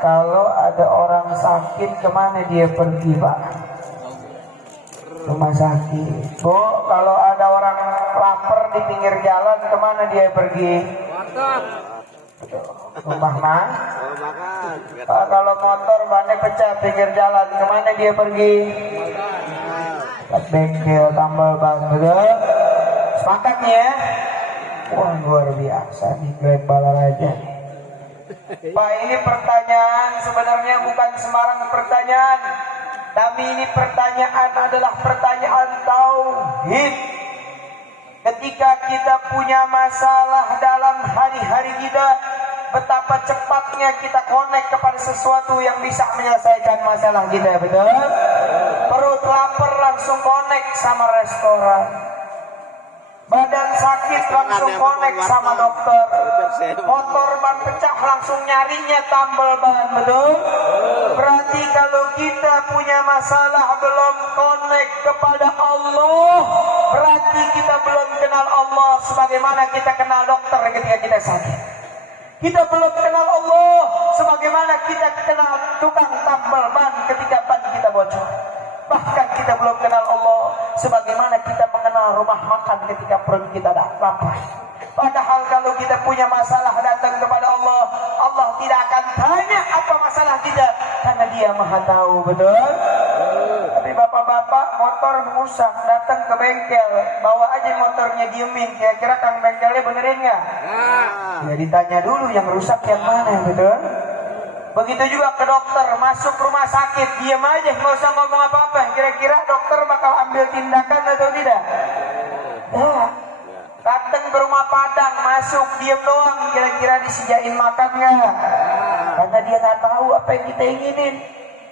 kalau ada orang sakit kemana dia pergi Pak? Rumah sakit. Bu, kalau ada orang lapar di pinggir jalan kemana dia pergi? Rumah makan. Kalau motor bannya pecah pinggir jalan kemana dia pergi? Bengkel, tambal ban. Betul? Sepakat nih ya? Wah luar biasa nih Greg Balaraja. Pak, ini pertanyaan sebenarnya bukan sembarang pertanyaan, tapi ini pertanyaan adalah pertanyaan tauhid. Ketika kita punya masalah dalam hari-hari kita, betapa cepatnya kita connect kepada sesuatu yang bisa menyelesaikan masalah kita, betul? Perut lapar langsung connect sama restoran. Badan sakit langsung connect sama dokter. Motor ban pecah langsung nyarinya tambal ban, betul? Berarti kalau kita punya masalah belum connect kepada Allah, berarti kita belum kenal Allah sebagaimana kita kenal dokter ketika kita sakit. Kita belum kenal Allah sebagaimana kita kenal tukang tambal ban ketika ban kita bocor. Bahkan kita belum kenal Allah sebagaimana kita mengenal rumah makan ketika perut kita lapar. Padahal kalau kita punya masalah datang kepada Allah, Allah tidak akan tanya apa masalah kita karena Dia Maha tahu, betul? Tapi bapak-bapak motor rusak datang ke bengkel, bawa aja motornya diemin, kira-kira kang bengkelnya benerin nggak? Ya ditanya dulu yang rusak yang mana, betul? Begitu juga ke dokter, masuk rumah sakit, diam aja, nggak usah ngomong apa-apa. Kira-kira dokter bakal ambil tindakan atau tidak? Ya. Datang ke rumah padang, masuk, diam doang, kira-kira disediain makan nggak? Karena dia nggak tahu apa yang kita inginin,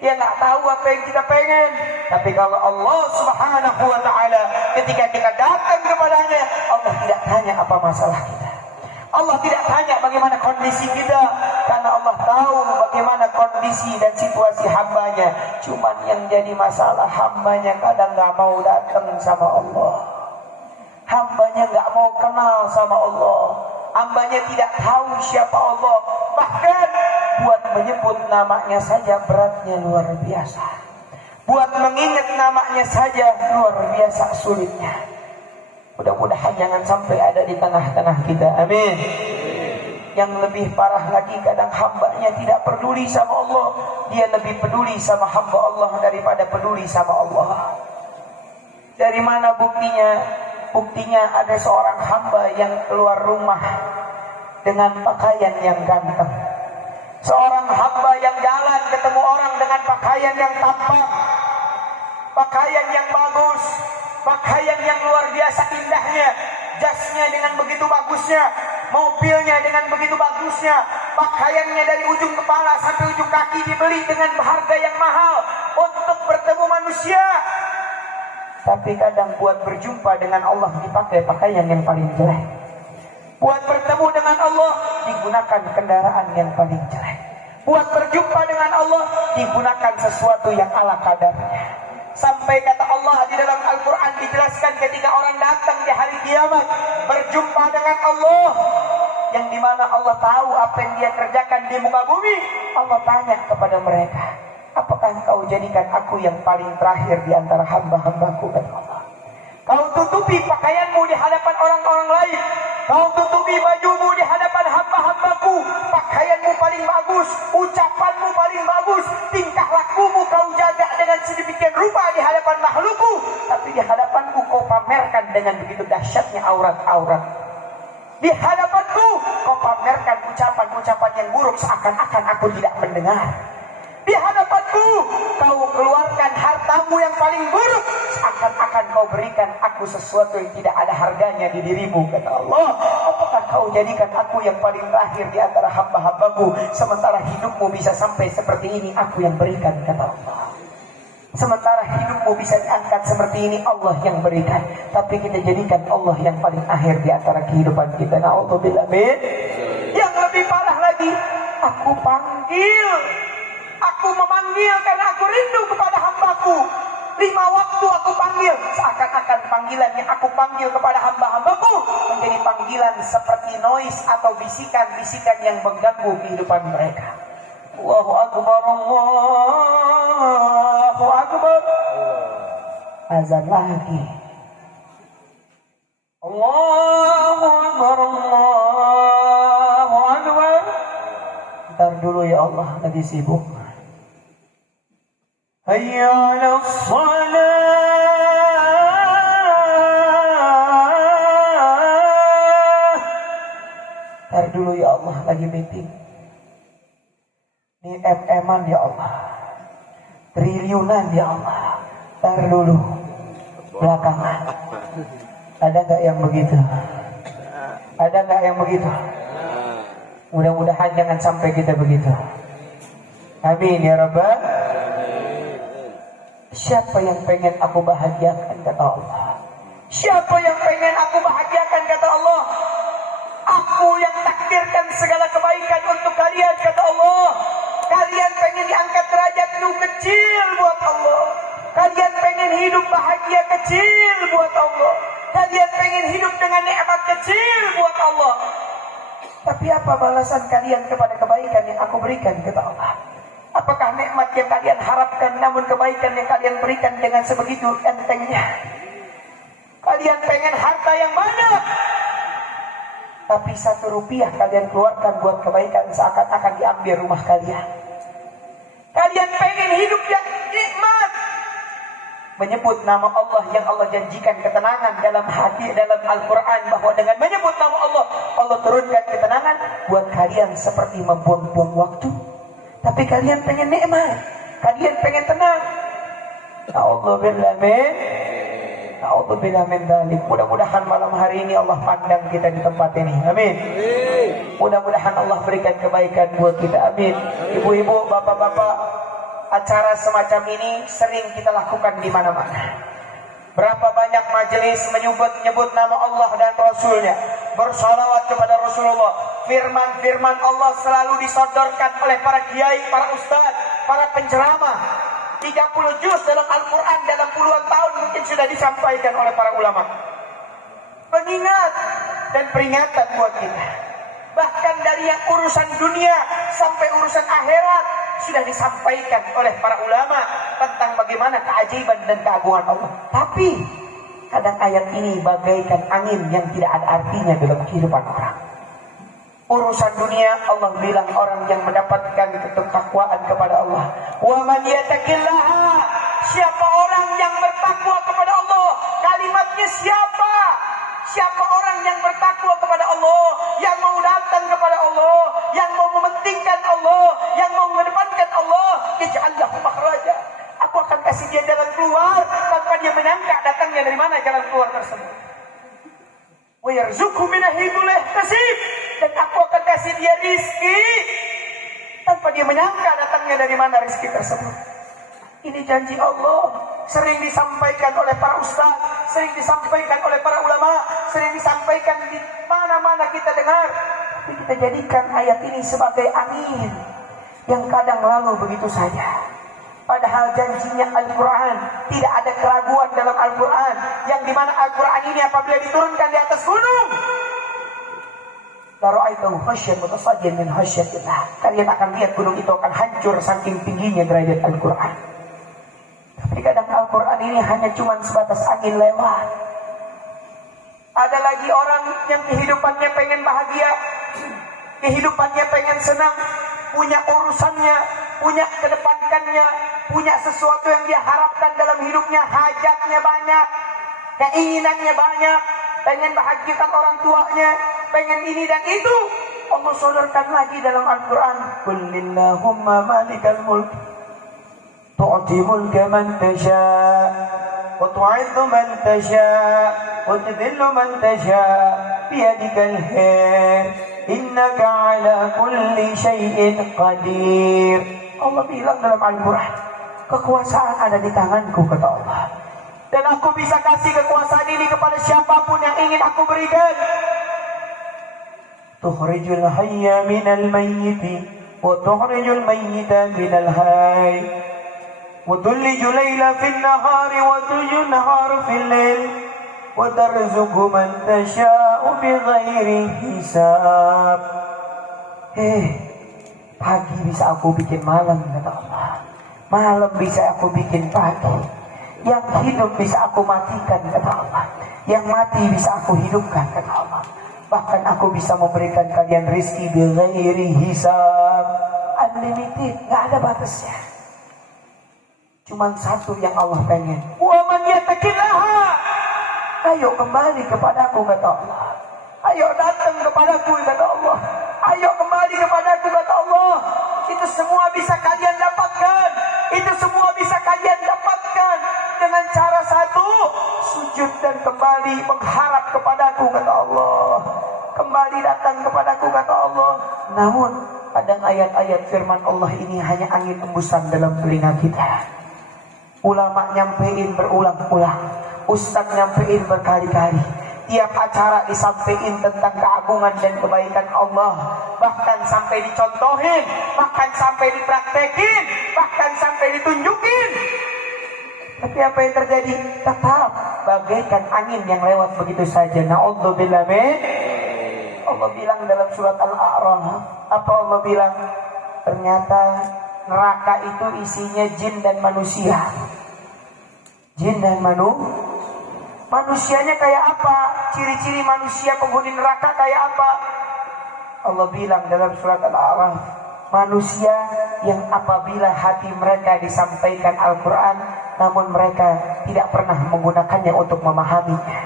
dia nggak tahu apa yang kita pengen. Tapi kalau Allah Subhanahu Wa Taala, ketika kita datang kepadanya, Allah tidak tanya apa masalah kita. Allah tidak tanya bagaimana kondisi kita, karena Allah tahu bagaimana kondisi dan situasi hambanya. Cuman yang jadi masalah hambanya kadang nggak mau datang sama Allah. Hambanya nggak mau kenal sama Allah. Hambanya tidak tahu siapa Allah. Bahkan buat menyebut namanya saja beratnya luar biasa. Buat mengingat namanya saja luar biasa sulitnya. Mudah-mudahan jangan sampai ada di tengah-tengah kita. Amin. Yang lebih parah lagi, kadang hambanya tidak peduli sama Allah. Dia lebih peduli sama hamba Allah daripada peduli sama Allah. Dari mana buktinya? Buktinya ada seorang hamba yang keluar rumah dengan pakaian yang ganteng. Seorang hamba yang jalan ketemu orang dengan pakaian yang tampan, pakaian yang bagus, pakaian yang luar biasa indahnya, jasnya dengan begitu bagusnya, mobilnya dengan begitu bagusnya, pakaiannya dari ujung kepala sampai ujung kaki dibeli dengan harga yang mahal untuk bertemu manusia. Tapi kadang buat berjumpa dengan Allah dipakai pakaian yang paling jelek. Buat bertemu dengan Allah digunakan kendaraan yang paling jelek. Buat berjumpa dengan Allah digunakan sesuatu yang ala kadarnya. Sampai kata Allah di dalam Al-Quran dijelaskan ketika orang datang di hari kiamat berjumpa dengan Allah, yang dimana Allah tahu apa yang dia kerjakan di muka bumi. Allah tanya kepada mereka, apakah kau jadikan aku yang paling terakhir di antara hamba-hambaku, kata Allah. Kau tutupi pakaianmu di hadapan orang-orang lain, kau tutupi bajumu di hadapan hamba-hambaku, pakaianmu paling bagus, ucapanmu paling bagus, tingkah lakumu kau jaga dengan sedemikian rupa di hadapan makhlukku, tapi di hadapanku kau pamerkan dengan begitu dahsyatnya aurat-aurat. Di hadapanku kau pamerkan ucapan-ucapan yang buruk seakan-akan aku tidak mendengar. Di hadapanku kau keluarkan hartamu yang paling buruk, seakan-akan kau berikan aku sesuatu yang tidak ada harganya di dirimu, kata Allah. Apakah kau jadikan aku yang paling terakhir di antara hamba-hambaku, sementara hidupmu bisa sampai seperti ini aku yang berikan, kata Allah. Sementara hidupmu bisa diangkat seperti ini Allah yang berikan, tapi kita jadikan Allah yang paling akhir di antara kehidupan kita. Na'udzubillah min. Yang lebih parah lagi, aku panggil, aku memanggil karena aku rindu kepada hambaku. 5 waktu aku panggil, seakan-akan panggilan yang aku panggil kepada hamba-hambaku menjadi panggilan seperti noise atau bisikan-bisikan yang mengganggu kehidupan mereka. Allahu Akbar, Allahu Akbar. Azan lagi. Allahu Akbar, Allahu Akbar. Ntar dulu ya Allah, lagi sibuk. Hayya 'alas shalah. Ntar dulu ya Allah, lagi meeting. Ini FM-an ya Allah. Triliunan ya Allah. Ntar dulu. Belakangan. Ada nggak yang begitu? Ada nggak yang begitu? Mudah-mudahan jangan sampai kita begitu. Amin ya Rabbal. Siapa yang pengen aku bahagiakan, kata Allah. Siapa yang pengen aku bahagiakan, kata Allah. Aku yang takdirkan segala kebaikan untuk kalian, kata Allah. Kalian pengen diangkat derajat lu kecil buat Allah. Kalian pengen hidup bahagia kecil buat Allah. Kalian pengen hidup dengan nikmat kecil buat Allah. Tapi apa balasan kalian kepada kebaikan yang aku berikan, kata Allah? Apakah nikmat yang kalian harapkan, namun kebaikan yang kalian berikan dengan sebegitu entengnya? Kalian pengen harta yang banyak, tapi 1 rupiah kalian keluarkan buat kebaikan seakan-akan diambil rumah kalian. Kalian pengen hidup yang nikmat, menyebut nama Allah yang Allah janjikan ketenangan dalam hati, dalam Al-Quran, bahwa dengan menyebut nama Allah, Allah turunkan ketenangan buat kalian seperti membuang-buang waktu. Tapi kalian pengen nikmat, kalian pengen tenang. A'udzubillah min dzalik. Mudah-mudahan malam hari ini Allah pandang kita di tempat ini. Amin. Mudah-mudahan Allah berikan kebaikan buat kita. Amin. Ibu-ibu, bapak-bapak, acara semacam ini sering kita lakukan di mana-mana. Berapa banyak majelis menyebut nama Allah dan Rasulnya, bersalawat kepada Rasulullah. Firman-firman Allah selalu disodorkan oleh para kiai, para ustadz, para penceramah. 30 juz dalam Al-Quran dalam puluhan tahun mungkin sudah disampaikan oleh para ulama. Pengingat dan peringatan buat kita. Bahkan dari yang urusan dunia sampai urusan akhirat sudah disampaikan oleh para ulama tentang bagaimana keajaiban dan keagungan Allah. Tapi kadang ayat ini bagaikan angin yang tidak ada artinya dalam kehidupan orang. Urusan dunia Allah bilang orang yang mendapatkan ketakwaan kepada Allah. Wa man yattaqillaha, siapa orang yang bertakwa kepada Allah? Kalimatnya siapa? Siapa orang yang bertakwa kepada Allah, yang mau datang kepada Allah, yang mau mementingkan Allah, yang mau mengedepankan Allah, ij'al lahu makhraja. Aku akan kasih dia jalan keluar tanpa dia menyangka datangnya dari mana jalan keluar tersebut. Wa yarzuqhu min haitsu la yahtasib, dan aku akan kasih dia rizki tanpa dia menyangka datangnya dari mana rizki tersebut. Ini janji Allah, sering disampaikan oleh para ustaz, sering disampaikan oleh para ulama, sering disampaikan di mana-mana kita dengar. Tapi kita jadikan ayat ini sebagai angin yang kadang lalu begitu saja. Padahal janjinya Al-Quran, tidak ada keraguan dalam Al-Quran, yang dimana Al-Quran ini apabila diturunkan di atas gunung, lara'aitahu khasyan mutasadian min khasyatillah. Kalian akan lihat gunung itu akan hancur saking tingginya derajat Al-Quran. Tapi kadang Al-Quran ini hanya cuma sebatas angin lewat. Ada lagi orang yang kehidupannya pengen bahagia, kehidupannya pengen senang, punya urusannya, punya kedepankannya, punya sesuatu yang dia harapkan dalam hidupnya, hajatnya banyak, keinginannya banyak, pengen bahagiakan orang tuanya, pengen ini dan itu. Allah sodorkan lagi dalam Al-Quran, qul lillahumma malikal mulk tu'ti mulka man tasha' wa tu'izzu man tasha' wa tudhillu man tasha' biyadikal khair innaka ala kulli syai'in qadir. Allah bilang dalam Al-Quran, kekuasaan ada di tanganku, kata Allah, dan aku bisa kasih kekuasaan ini kepada siapapun yang ingin aku berikan. Tukhrijul hayya minal mayyiti wa tukhrijul mayyita minal hayy wa tulijul laila fin nahari wa tulijul nahara fil lail wa tarzuqu man tasha'u bighairi hisab. Pagi bisa aku bikin malam, kata Allah. Malam bisa aku bikin pagi. Yang hidup bisa aku matikan, kata Allah. Yang mati bisa aku hidupkan, kata Allah. Bahkan aku bisa memberikan kalian rizki bighairi hisab. Unlimited, gak ada batasnya. Cuman satu yang Allah pengen. Wa man yattaqillaha. Ayo kembali kepadaku, kata Allah. Ayo datang kepadaku, kata Allah. Ayo kembali kepadaku, kata Allah. Itu semua bisa kalian dapatkan. Itu semua bisa kalian dapatkan dengan cara satu, sujud dan kembali mengharap kepadaku, kata Allah. Kembali datang kepadaku, kata Allah. Namun kadang ayat-ayat firman Allah ini hanya angin embusan dalam telinga kita. Ulama nyampein berulang-ulang, ustadz nyampein berkali-kali. Tiap acara disampaikan tentang keagungan dan kebaikan Allah. Bahkan sampai dicontohin, bahkan sampai dipraktekin, bahkan sampai ditunjukin. Tapi apa yang terjadi? Tetap bagaikan angin yang lewat begitu saja. Na'udzubillah min. Allah bilang dalam surat Al-A'raf, apa Allah bilang? Ternyata neraka itu isinya jin dan manusia. Jin dan manusia. Manusianya kayak apa? Ciri-ciri manusia penghuni neraka kayak apa? Allah bilang dalam surat Al-A'raf, manusia yang apabila hati mereka disampaikan Al-Quran, namun mereka tidak pernah menggunakannya untuk memahaminya.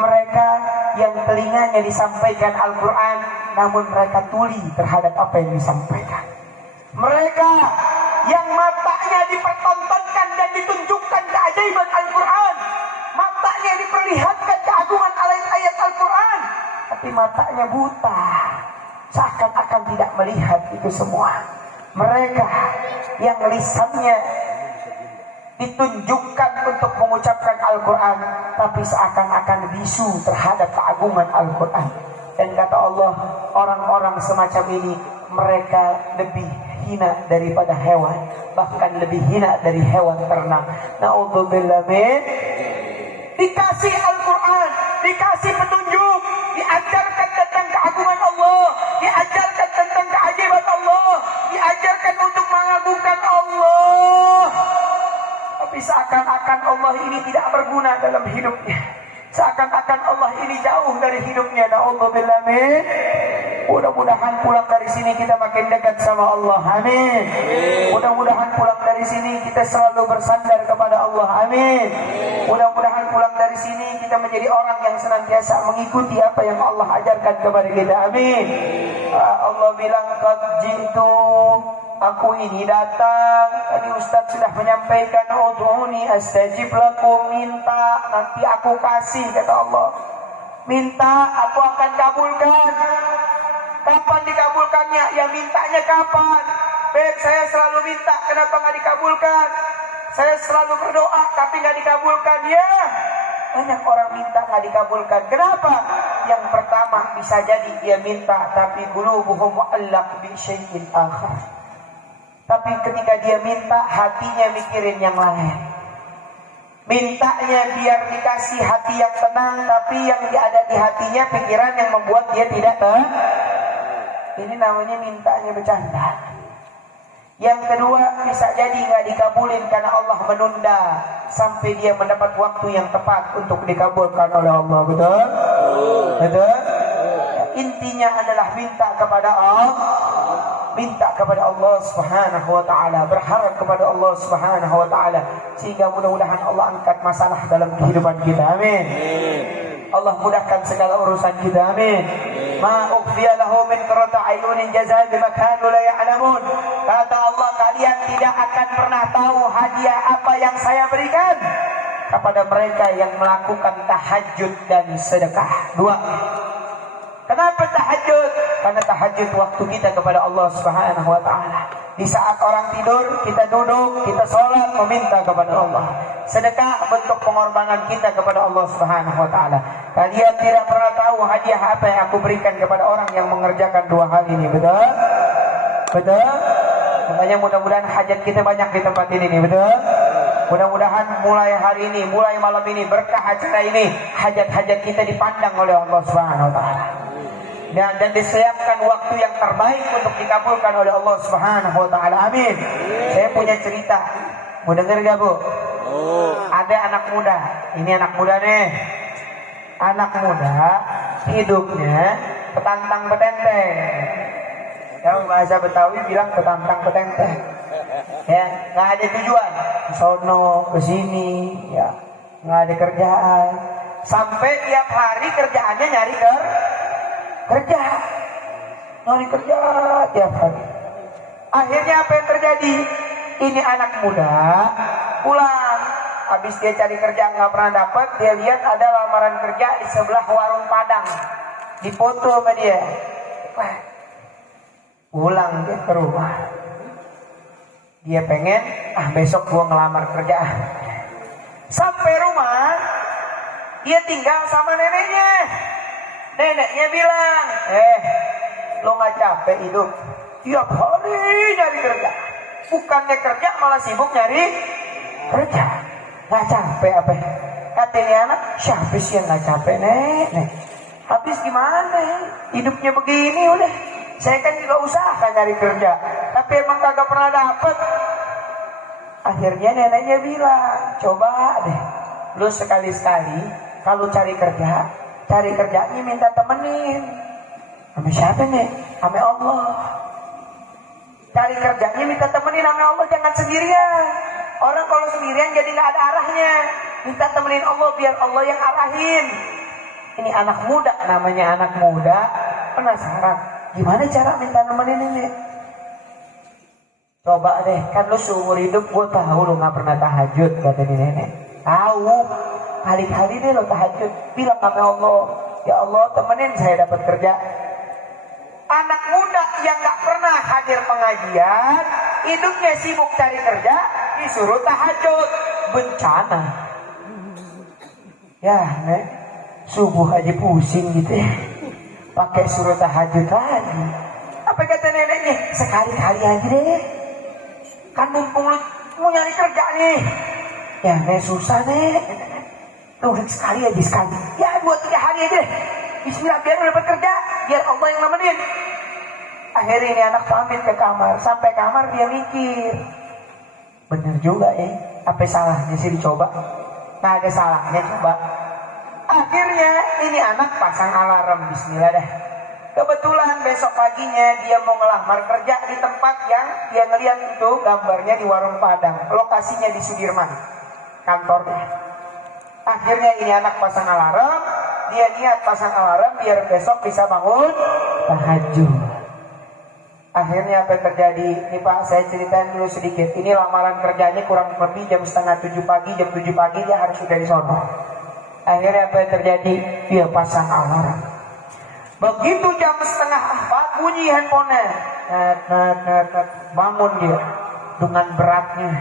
Mereka yang telinganya disampaikan Al-Quran, namun mereka tuli terhadap apa yang disampaikan. Mereka yang matanya dipertontonkan dan ditunjukkan keajaiban Al-Quran, matanya diperlihatkan keagungan ayat-ayat Al-Quran, tapi matanya buta, seakan-akan tidak melihat itu semua. Mereka yang lisannya ditunjukkan untuk mengucapkan Al-Quran, tapi seakan-akan bisu terhadap keagungan Al-Quran. Dan kata Allah, orang-orang semacam ini mereka lebih hina daripada hewan, bahkan lebih hina dari hewan ternak. Na'udzubillah min. Dikasih Al-Quran, dikasih petunjuk, diajarkan tentang keagungan Allah, diajarkan tentang keajaiban Allah, diajarkan untuk mengagungkan Allah. Tapi seakan-akan Allah ini tidak berguna dalam hidupnya. Seakan-akan Allah ini jauh dari hidupnya. Na'udzubillah min. Mudah-mudahan pulang dari sini kita makin dekat sama Allah. Amin. Mudah-mudahan pulang dari sini kita selalu bersandar kepada Allah. Amin. Mudah-mudahan pulang dari sini kita menjadi orang yang senantiasa mengikuti apa yang Allah ajarkan kepada kita. Amin. Allah bilang, qad ji'tu, aku ini datang. Tadi Ustaz sudah menyampaikan, ud'uni astajib lakum, minta nanti aku kasih, kata Allah. Minta aku akan kabulkan. Kapan dikabulkannya? Yang mintanya kapan? Baik, saya selalu minta, kenapa nggak dikabulkan? Saya selalu berdoa tapi nggak dikabulkan. Ya, banyak orang minta nggak dikabulkan. Kenapa? Yang pertama, bisa jadi dia minta tapi qulubuhum mu'allaq bi syai'in akhar. Tapi ketika dia minta, hatinya mikirin yang lain. Mintanya biar dikasih hati yang tenang, tapi yang ada di hatinya pikiran yang membuat dia tidak tenang. Ini namanya mintanya bercanda. Yang kedua, bisa jadi nggak dikabulin karena Allah menunda sampai dia mendapat waktu yang tepat untuk dikabulkan oleh Allah. Betul? Betul? Intinya adalah minta kepada Allah. Minta kepada Allah Subhanahu wa ta'ala, berharap kepada Allah Subhanahu wa ta'ala, sehingga mudah-mudahan Allah angkat masalah dalam kehidupan kita. Amin. Allah mudahkan segala urusan kita. Amin. Ma ukhfiya lahu min qurrati ayunin jazaa bima kanu la ya'lamun. Kata Allah, kalian tidak akan pernah tahu hadiah apa yang saya berikan kepada mereka yang melakukan tahajud dan sedekah. Dua. Kenapa tahajud? Karena tahajud waktu kita kepada Allah Subhanahu wa ta'ala. Di saat orang tidur, kita duduk, kita sholat, meminta kepada Allah. Sedekah bentuk pengorbanan kita kepada Allah Subhanahu wa ta'ala. Kalian tidak pernah tahu hadiah apa yang aku berikan kepada orang yang mengerjakan dua hal ini. Betul? Betul? Makanya mudah-mudahan hajat kita banyak di tempat ini. Betul? Mudah-mudahan mulai hari ini, mulai malam ini, berkah acara ini, hajat-hajat kita dipandang oleh Allah Subhanahu wa ta'ala. dan disiapkan waktu yang terbaik untuk dikabulkan oleh Allah Subhanahu wa taala. Amin. Saya punya cerita. Mau denger gak, Bu? Ada anak muda. Ini anak muda nih. Anak muda hidupnya petantang petenteng. Yang bahasa Betawi bilang petantang petenteng. Ya, nggak ada tujuan. Ke sono, ke sini, ya, nggak ada kerjaan. Sampai tiap hari kerjaannya nyari kerja tiap hari. Akhirnya apa yang terjadi? Ini anak muda pulang, habis dia cari kerja nggak pernah dapat, dia lihat ada lamaran kerja di sebelah warung Padang, dipoto sama dia. Wah, pulang dia ke rumah, dia pengen besok gua ngelamar kerja. Sampai rumah dia tinggal sama neneknya. Neneknya bilang, lo nggak capek hidup? Tiap hari nyari kerja. Bukannya kerja malah sibuk nyari kerja. Nggak capek apa? Katanya anak, siapa sih yang nggak capek, Nek? Habis gimana? Hidupnya begini udah. Saya kan juga usaha nyari kerja, tapi emang kagak pernah dapet. Akhirnya neneknya bilang, coba deh, lu sekali-sekali kalau cari kerjanya minta temenin. Sama siapa nih? Sama Allah. Cari kerjanya minta temenin sama Allah, jangan sendirian. Orang kalau sendirian jadi nggak ada arahnya. Minta temenin Allah biar Allah yang arahin. Ini anak muda, namanya anak muda, penasaran. Gimana cara minta temenin ini? Coba deh, kan lu seumur hidup gue tahu lu nggak pernah tahajud, kata nenek. Tahu, kali-kali deh lo tahajud, bilang sama Allah, ya Allah temenin saya dapat kerja. Anak muda yang nggak pernah hadir pengajian, hidupnya sibuk cari kerja, disuruh tahajud, bencana. Ya, Nek, subuh aja pusing gitu ya, pakai suruh tahajud lagi. Apa kata neneknya? Sekali-kali aja deh, kan mumpung lu mau nyari kerja nih. Ya, Nek, susah Nek. Tuh sekali aja sekali. Ya 2-3 hari aja deh. Bismillah biar lu dapat kerja, biar Allah yang nemenin. Akhirnya ini anak pamit ke kamar. Sampai kamar dia mikir, bener juga ya, apa salahnya sih dicoba? Nah, ada salahnya coba. Akhirnya ini anak pasang alarm. Bismillah dah. Kebetulan besok paginya dia mau ngelamar kerja di tempat yang dia ngeliat itu gambarnya di warung Padang. Lokasinya di Sudirman, kantornya. Akhirnya ini anak pasang alarm. Dia niat pasang alarm biar besok bisa bangun tahajud. Akhirnya apa yang terjadi? Ini Pak, saya ceritain dulu sedikit. Ini lamaran kerjanya kurang lebih jam 6:30 pagi. Jam 7 pagi dia harus sudah di sono. Akhirnya apa yang terjadi? Dia pasang alarm. Begitu jam 3:30 bunyi handphonenya. Bangun dia dengan beratnya,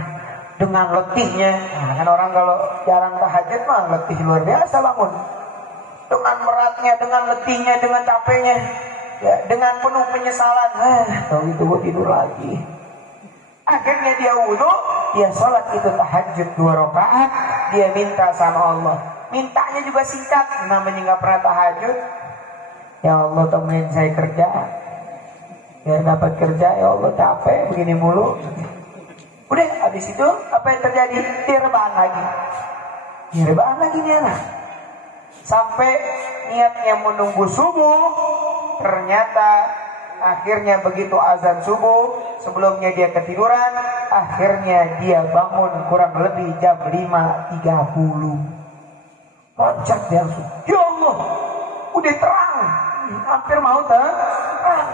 dengan letihnya. Nah, kan orang kalau jarang tahajud mah letih luar biasa bangun. Dengan beratnya, dengan letihnya, dengan capeknya, ya, dengan penuh penyesalan. Kalau itu gue tidur lagi. Akhirnya dia wudhu, dia sholat itu tahajud 2 rakaat. Dia minta sama Allah. Mintanya juga singkat, namanya nggak pernah tahajud. Ya Allah temenin saya kerja, biar dapat kerja. Ya Allah capek begini mulu. Udah, habis itu apa yang terjadi? Dia rebahan lagi nih anak. Sampai niatnya menunggu subuh, ternyata akhirnya begitu azan subuh, sebelumnya dia ketiduran, akhirnya dia bangun kurang lebih jam 5.30. Loncat dia langsung, ya Allah, udah terang, hampir mau terang.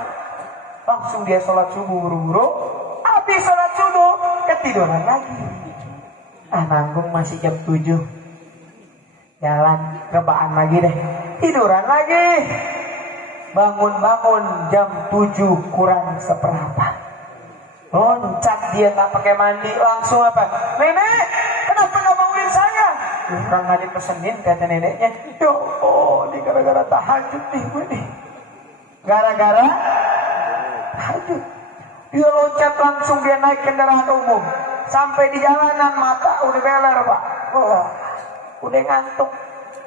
Langsung dia sholat subuh buru-buru. Habis sholat subuh, ketiduran lagi. Nanggung masih jam 7. Jalan, rebahan lagi deh. Tiduran lagi. Bangun-bangun jam 7 kurang seperempat. Loncat dia gak pakai mandi. Langsung apa? Nenek, kenapa gak bangunin saya? Kurang aja pesenin, kata neneknya. Ya Allah, ini gara-gara tahajud nih gue nih. Gara-gara tahajud. Dia loncat langsung, dia naik kendaraan umum. Sampai di jalanan mata udah beler Pak. Wah, udah ngantuk.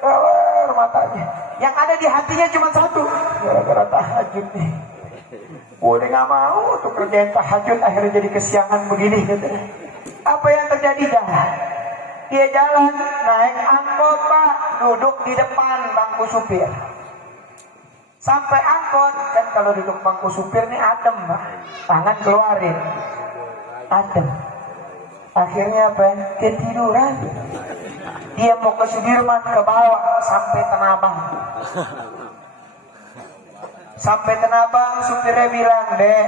keler matanya. Yang ada di hatinya cuma satu, gara-gara tahajud nih. Udah nggak mau tuh kerjain tahajud, akhirnya jadi kesiangan begini katanya. Apa yang terjadi? Dia jalan naik angkot Pak, duduk di depan bangku supir. Sampai angkot, kan kalau duduk bangku supir nih adem Pak, tangan keluarin, adem. Akhirnya apa? Ketiduran. Dia mau ke Sudirman, ke bawah sampai Tanabang. Sampai Tanabang, supirnya bilang, dek,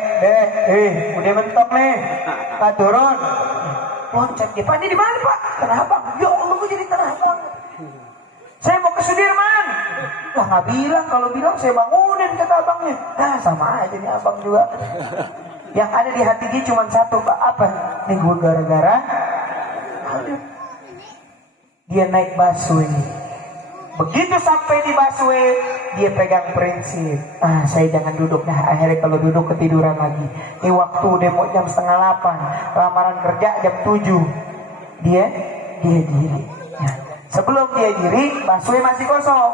udah mentok nih, Pak turun. Loncat dia, Pak ini di mana Pak? Tanabang. Ya Allah, kok jadi Tanabang? Saya mau ke Sudirman. Lah nggak bilang, kalau bilang saya bangunin kata abangnya. Nah sama aja nih abang juga. Yang ada di hati dia cuma satu Pak, apa? Nih gue gara-gara dia naik busway. Begitu sampai di busway, dia pegang prinsip, saya jangan duduk dah. Akhirnya kalau duduk ketiduran lagi. Ini waktu demo jam 7:30, lamaran kerja jam 7. Dia diri. Nah, sebelum dia diri, busway masih kosong.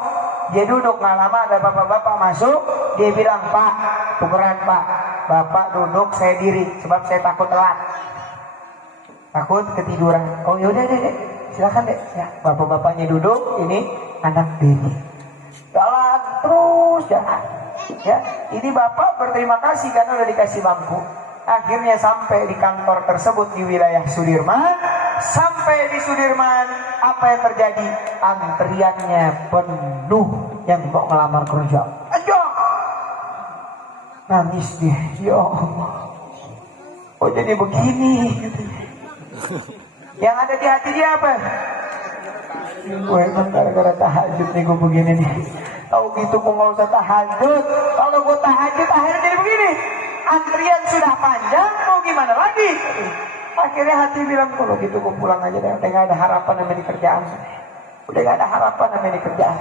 Dia duduk, nggak lama ada bapak-bapak masuk. Dia bilang, Pak, tukeran Pak, Bapak duduk, saya diri, sebab saya takut telat, takut ketiduran. Oh yaudah deh, silakan deh. Ya, bapak-bapaknya duduk, ini anak diri. Jalan terus jalan. Ya, ini bapak berterima kasih karena udah dikasih bangku. Akhirnya sampai di kantor tersebut di wilayah Sudirman. Sampai di Sudirman, apa yang terjadi? Antriannya penuh yang mau ngelamar kerja. Ayo, nangis dia, ya Allah. Oh jadi begini. Yang ada di hati dia apa? Gue emang gara-gara tahajud nih gue begini nih. Tahu gitu gue nggak usah tahajud. Kalau gue tahajud akhirnya jadi begini. Antrian sudah panjang, mau gimana lagi? Akhirnya hati bilang, kalau gitu gue pulang aja deh. Udah gak ada harapan namanya di kerjaan. Udah gak ada harapan namanya di kerjaan.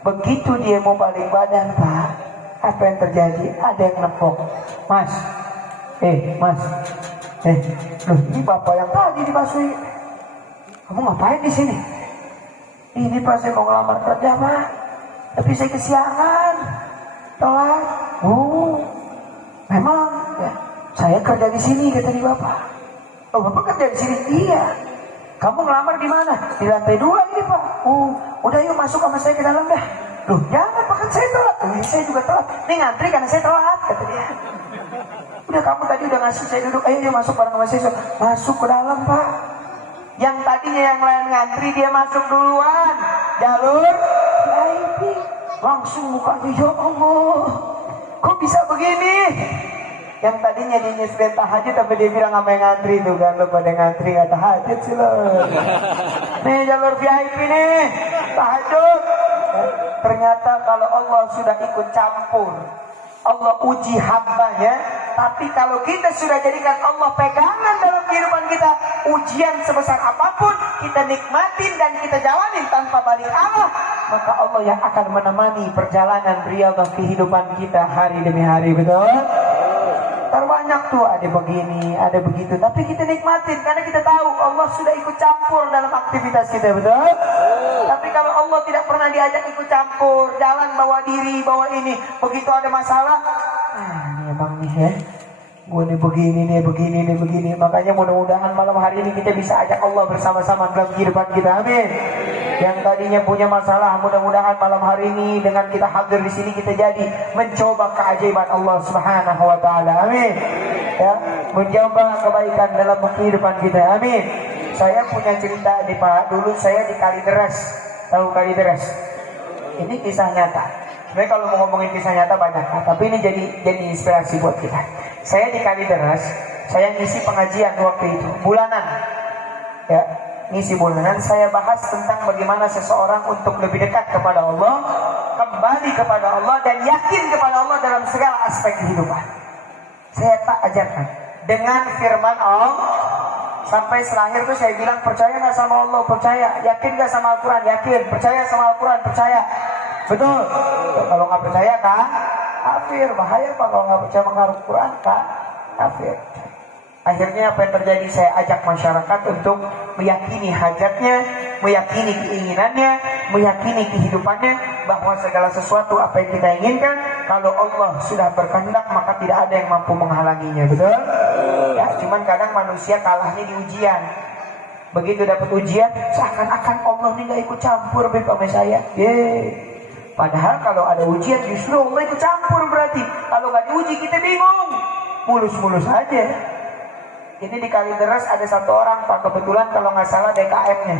Begitu dia mau balik badan Pak, apa yang terjadi? Ada yang nepok. Mas, loh ini bapak yang tadi di busway. Kamu ngapain di sini? Ini Pak, saya mau ngelamar kerja Pak, tapi saya kesiangan, telat. Oh, memang ya, saya kerja di sini kata di bapak. Oh, bapak kerja di sini? Iya. Kamu ngelamar di mana? Di lantai 2 ini Pak. Oh, udah yuk masuk sama saya ke dalam dah. Loh, jangan Pak, kan saya telat. Oh, iya, saya juga telat. Ini ngantri karena saya telat kata dia. Udah kamu tadi udah ngasih saya duduk, ayo dia masuk bareng sama saya. Masuk ke dalam Pak. Yang tadinya yang lain ngantri, dia masuk duluan. Jalur VIP. Langsung mukanya, ya Allah, kok bisa begini? Yang tadinya dia nyusulin tahajud, tapi dia bilang sama yang ngantri tuh kan, lo pada ngantri gak tahajud sih lo. Nih jalur VIP nih, tahajud. Ternyata kalau Allah sudah ikut campur, Allah uji hambanya. Tapi kalau kita sudah jadikan Allah pegangan dalam kehidupan kita, ujian sebesar apapun kita nikmatin dan kita jalanin tanpa balik arah, maka Allah yang akan menemani perjalanan beliau dalam kehidupan kita hari demi hari. Betul? Terbanyak tuh ada begini, ada begitu, tapi kita nikmatin karena kita tahu Allah sudah ikut campur dalam aktivitas kita. Betul? Tapi kalau Allah tidak pernah diajak ikut campur, jalan bawa diri, bawa ini, begitu ada masalah, ini emang nih ya, gue nih begini. Makanya mudah-mudahan malam hari ini kita bisa ajak Allah bersama-sama dalam kehidupan kita. Amin. Yang tadinya punya masalah, mudah-mudahan malam hari ini dengan kita hadir di sini kita jadi mencoba keajaiban Allah Subhanahu wa taala. Amin. Ya, mencoba kebaikan dalam kehidupan kita. Amin. Saya punya cerita nih Pak, dulu saya di Kalideres. Tahu Kalideres? Ini kisah nyata. Sebenarnya kalau mau ngomongin kisah nyata banyak, tapi ini jadi inspirasi buat kita. Saya di Kalideres, saya ngisi pengajian waktu itu, bulanan. Ya, ngisi bulanan, saya bahas tentang bagaimana seseorang untuk lebih dekat kepada Allah, kembali kepada Allah, dan yakin kepada Allah dalam segala aspek kehidupan. Saya tak ajarkan dengan firman Allah. Sampai selahir tuh saya bilang, percaya gak sama Allah? Percaya. Yakin gak sama Al-Quran? Yakin. Percaya sama Al-Quran? Percaya. Betul. Kalau gak percaya kan kafir. Bahaya Pak kalau gak percaya sama Al-Quran kan kafir. Akhirnya apa yang terjadi? Saya ajak masyarakat untuk meyakini hajatnya, meyakini keinginannya, meyakini kehidupannya, bahwa segala sesuatu apa yang kita inginkan, kalau Allah sudah berkehendak maka tidak ada yang mampu menghalanginya. Betul? Ya, cuman kadang manusia kalahnya di ujian. Begitu dapat ujian, seakan-akan Allah ini gak ikut campur sama saya. Padahal kalau ada ujian justru Allah ikut campur berarti. Kalau gak diuji kita bingung, mulus-mulus aja. Ini di Kalideres ada satu orang Pak, kebetulan kalau nggak salah DKM-nya.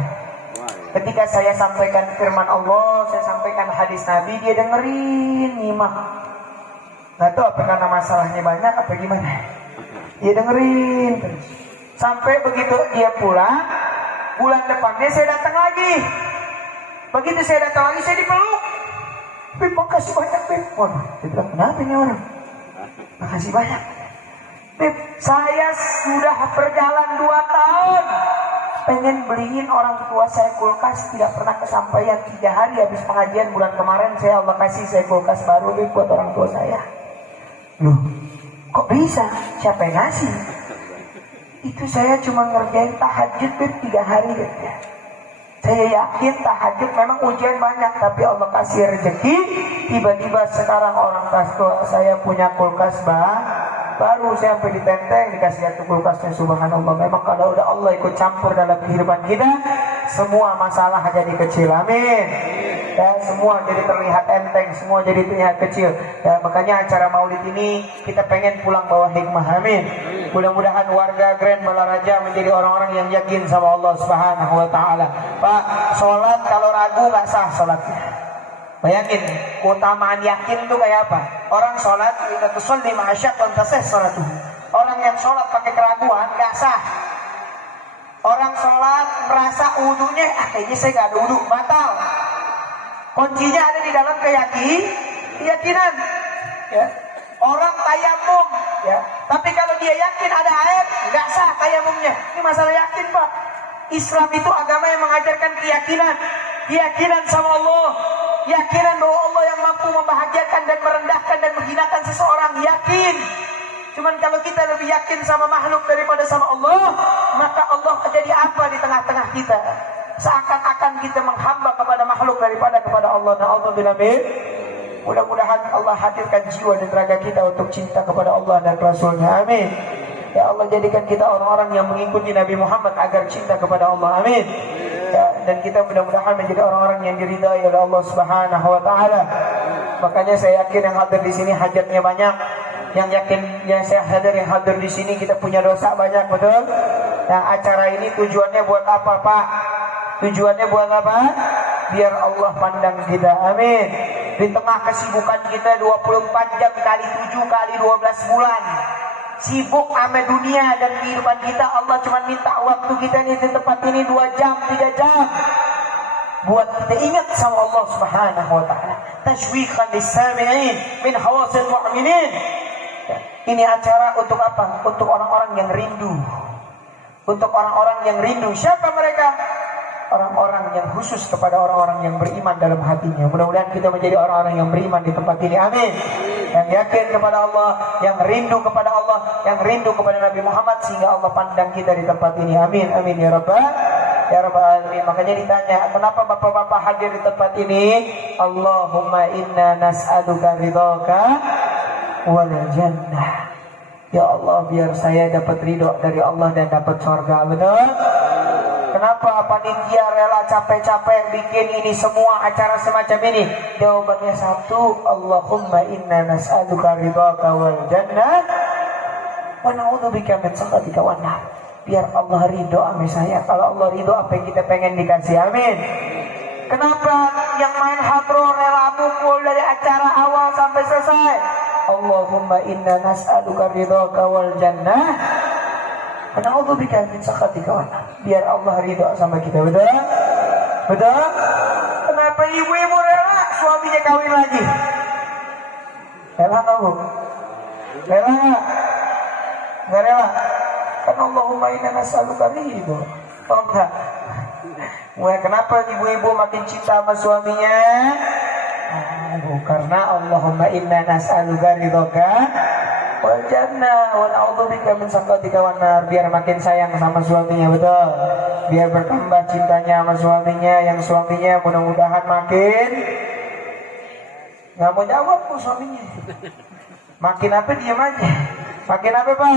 Ketika saya sampaikan firman Allah, saya sampaikan hadis Nabi, dia dengerin, nyimak. Nggak tahu apa karena masalahnya banyak apa gimana. Dia dengerin terus. Sampai begitu dia pulang, bulan depannya saya datang lagi. Begitu saya datang lagi, saya dipeluk. Beb, makasih banyak, Beb. Waduh, dia bilang, kenapa ini orang? Makasih banyak. Beb, saya sudah berjalan 2 tahun pengen beliin orang tua saya kulkas, tidak pernah kesampaian. 3 hari habis pengajian bulan kemarin saya Allah kasih saya kulkas baru, Beb, buat orang tua saya. Loh, kok bisa? Siapa yang ngasih? Itu saya cuma ngerjain tahajud, Beb, 3 hari, Beb. Saya yakin tahajud memang ujian banyak, tapi Allah kasih rezeki. Tiba-tiba sekarang orang tua saya punya kulkas baru, saya sampai ditenteng dikasih satu kulkasnya. Subhanallah, memang kalau udah Allah ikut campur dalam kehidupan kita, semua masalah jadi kecil. Amin. Ya, semua jadi terlihat enteng, semua jadi terlihat kecil. Ya, makanya acara maulid ini kita pengen pulang bawa hikmah. Amin. Mudah-mudahan warga Grand Balaraja menjadi orang-orang yang yakin sama Allah Subhanahu wa taala. Pak, sholat kalau ragu nggak sah sholatnya. Bayangin, keutamaan yakin itu kayak apa? Orang sholat, kita tusolli ma'asyak wa tasih sholatuh. Orang yang sholat pakai keraguan, gak sah. Orang sholat merasa wudunya, kayaknya saya gak ada wudu, batal. Kuncinya ada di dalam keyakinan. Ya. Orang tayamum, ya. Tapi kalau dia yakin ada air, gak sah tayamumnya. Ini masalah yakin, Pak. Islam itu agama yang mengajarkan keyakinan sama Allah, yakinan bahwa Allah yang mampu membahagiakan dan merendahkan dan menghinakan seseorang, yakin. Cuman kalau kita lebih yakin sama makhluk daripada sama Allah, maka Allah jadi apa di tengah-tengah kita? Seakan-akan kita menghamba kepada makhluk daripada kepada Allah. Na'udzubillah min. Mudah-mudahan Allah hadirkan jiwa dan raga kita untuk cinta kepada Allah dan Rasulnya. Amin. Ya Allah, jadikan kita orang-orang yang mengikuti Nabi Muhammad agar cinta kepada Allah. Amin. Ya, dan kita mudah-mudahan menjadi orang-orang yang diridai oleh Allah Subhanahu wa taala. Makanya saya yakin yang hadir di sini hajatnya banyak. Yang yakin yang saya yang hadir di sini kita punya dosa banyak, betul? Yang acara ini tujuannya buat apa, Pak? Tujuannya buat apa? Biar Allah pandang kita. Amin. Di tengah kesibukan kita 24 jam kali 7 kali 12 bulan. Sibuk sama dunia dan kehidupan kita, Allah cuma minta waktu kita nih di tempat ini 2 jam, 3 jam buat kita ingat sama Allah Subhanahu wa taala. Tashwiqan lis-sami'in min hawasil mu'minin. Ini acara untuk apa? Untuk orang-orang yang rindu. Untuk orang-orang yang rindu. Siapa mereka? Orang-orang yang khusus kepada orang-orang yang beriman dalam hatinya. Mudah-mudahan kita menjadi orang-orang yang beriman di tempat ini. Amin. Yang yakin kepada Allah, yang rindu kepada Allah, yang rindu kepada Nabi Muhammad, sehingga Allah pandang kita di tempat ini. Amin. Amin ya Rabbal alamin. Makanya ditanya, kenapa bapak-bapak hadir di tempat ini? Allahumma inna nas'aluka ridhaka wal jannah. Ya Allah, biar saya dapat ridho dari Allah dan dapat surga. Betul? Kenapa panitia rela capek-capek bikin ini semua acara semacam ini? Jawabannya satu, Allahumma inna nas'aluka ridhaka wal jannah wa na'udzubika min sakhatika wan nar. Biar Allah ridho sama saya. Kalau Allah ridho, apa yang kita pengen dikasih. Amin. Kenapa yang main hadroh rela mukul dari acara awal sampai selesai? Allahumma inna nas'aluka ridhaka wal jannah wa na'udzubika min sakhatika wan nar. Biar Allah ridho sama kita. Betul? Betul? Kenapa ibu-ibu rela suaminya kawin lagi? Rela nggak, Bu? Rela nggak? Nggak rela? Kan Allahumma inna nas'aluka ridho. Oh enggak? Kenapa ibu-ibu makin cinta sama suaminya? Karena Allahumma inna nas'aluka ridhoka wal jannah wa na'udzubika min sakhatika wan nar. Biar makin sayang sama suaminya, betul. Biar bertambah cintanya sama suaminya, yang suaminya mudah-mudahan makin nggak mau jawab tuh suaminya. Makin apa, diam aja. Makin apa, Pak?